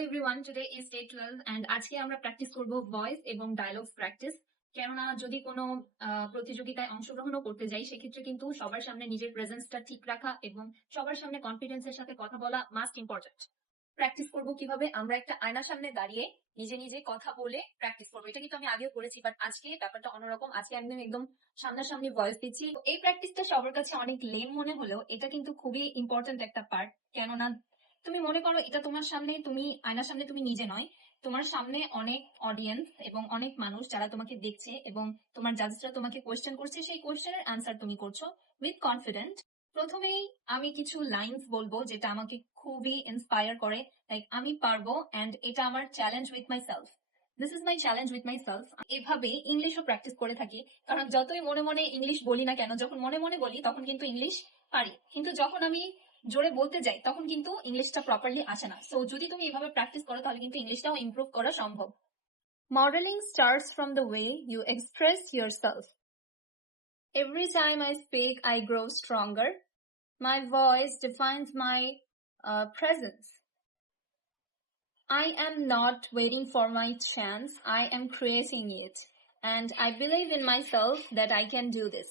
everyone, today is day 12 and আজকে আমরা practice করব ভয়েস এবং ডায়লগস প্র্যাকটিস। কেননা যদি কোনো প্রতিযোগিতায় অংশগ্রহণও করতে যাই সেক্ষেত্রে কিন্তু সবার সামনে নিজের প্রেজেন্সটা ঠিক রাখা এবং সবার সামনে কনফিডেন্সের সাথে কথা বলা মাস্ট ইম্পর্টেন্ট। প্র্যাকটিস করব কিভাবে? আমরা একটা আয়নার সামনে দাঁড়িয়ে নিজে নিজে কথা বলে প্র্যাকটিস করবো। এটা কিন্তু আমি আগেও করেছি, বাট আজকে ব্যাপারটা অন্যরকম। আজকে আমি একদম সামনাসামনি ভয়েস দিচ্ছি। এই প্র্যাকটিসটা সবার কাছে অনেক লেম মনে হলেও এটা কিন্তু খুবই ইম্পর্টেন্ট একটা পার্ট। কেননা তুমি মনে করো এটা তোমার সামনে, তুমি আয়নার সামনে তুমি নিজে নয়, তোমার সামনে অনেক অডিয়েন্স এবং অনেক মানুষ যারা তোমাকে দেখছে এবং তোমার জাজেসরা তোমাকে কোয়েশ্চেন করছে, সেই কোয়েশ্চেনের আনসার তুমি করছো উইথ কনফিডেন্ট। প্রথমেই আমি কিছু লাইন্স বলবো যেটা আমাকে খুবই ইন্সপায়ার করে, লাইক আমি পারবো অ্যান্ড এটা আমার challenge with my self. This is my challenge with my self. এভাবে ইংলিশও প্র্যাকটিস করে থাকি, কারণ যতই মনে মনে ইংলিশ বলি না কেন, যখন মনে মনে বলি তখন কিন্তু ইংলিশ পারি, কিন্তু যখন আমি জোরে বলতে যাই তখন কিন্তু ইংলিশটা প্রপারলি আসে না। সো যদি তুমি এভাবে প্র্যাকটিস করো তাহলে কিন্তু ইংলিশটাও ইমপ্রুভ করা সম্ভব। Modelling starts from the way you express yourself. Every time I speak, I grow stronger. My voice defines my presence. I am not waiting for my chance. I am creating it. And I believe in myself that I can do this.